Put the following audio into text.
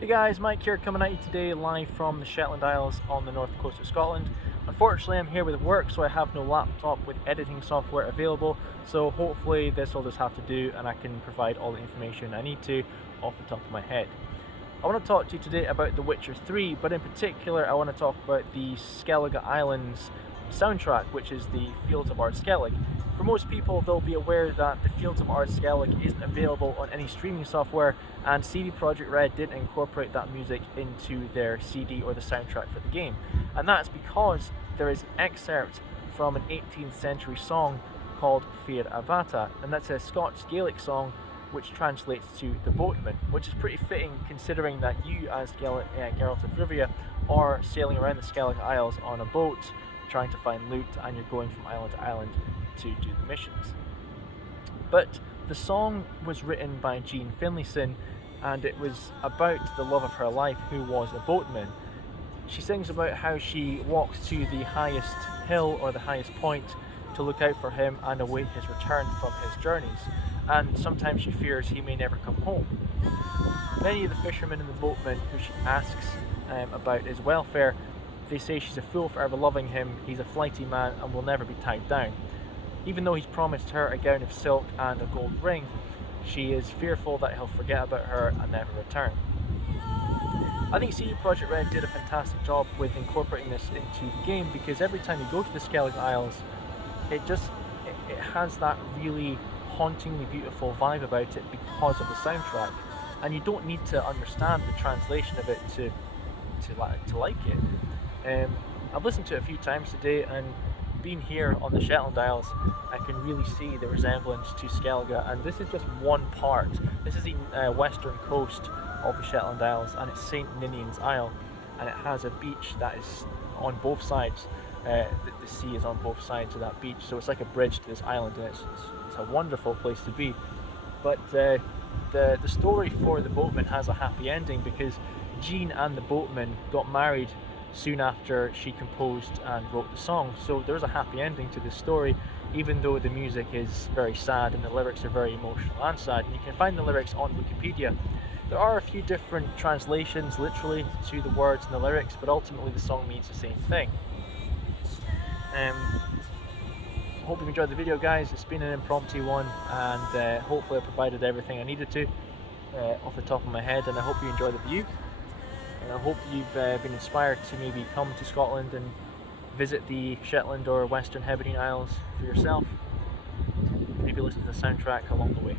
Hey guys, Mike here coming at you today live from the Shetland Isles on the north coast of Scotland. Unfortunately I'm here with work, so I have no laptop with editing software available, so hopefully this will just have to do and I can provide all the information I need to off the top of my head. I want to talk to you today about The Witcher 3, but in particular I want to talk about the Skellig Islands soundtrack, which is the Fields of Ard Skellig. For most people, they'll be aware that the Fields of Ard Skellig isn't available on any streaming software, and CD Projekt Red didn't incorporate that music into their CD or the soundtrack for the game. And that's because there is an excerpt from an 18th century song called Fair Bháta, and that's a Scots Gaelic song which translates to The Boatman, which is pretty fitting considering that you as Geralt of Rivia are sailing around the Skellig Isles on a boat trying to find loot, and you're going from island to island to do the missions. But the song was written by Jean Finlayson, and it was about the love of her life, who was a boatman. She sings about how she walks to the highest hill or the highest point to look out for him and await his return from his journeys, and sometimes she fears he may never come home. Many of the fishermen and the boatmen who she asks about his welfare, they say she's a fool for ever loving him, he's a flighty man and will never be tied down. Even though he's promised her a gown of silk and a gold ring, she is fearful that he'll forget about her and never return. I think CD Projekt Red did a fantastic job with incorporating this into the game, because every time you go to the Skellig Isles, it has that really hauntingly beautiful vibe about it because of the soundtrack, and you don't need to understand the translation of it to like it. I've listened to it a few times today, and being here on the Shetland Isles, I can really see the resemblance to Skellig, and this is just one part. This is the western coast of the Shetland Isles, and it's St. Ninian's Isle, and it has a beach that is on both sides. The sea is on both sides of that beach, so it's like a bridge to this island, and it's a wonderful place to be. But the story for the boatman has a happy ending, because Jean and the boatman got married soon after she composed and wrote the song. So there's a happy ending to this story, even though the music is very sad and the lyrics are very emotional and sad. And you can find the lyrics on Wikipedia. There are a few different translations literally to the words and the lyrics, but ultimately the song means the same thing. Hope you've enjoyed the video, guys. It's been an impromptu one, and hopefully I provided everything I needed to off the top of my head, and I hope you enjoy the view. And I hope you've been inspired to maybe come to Scotland and visit the Shetland or Western Hebridean Isles for yourself. Maybe listen to the soundtrack along the way.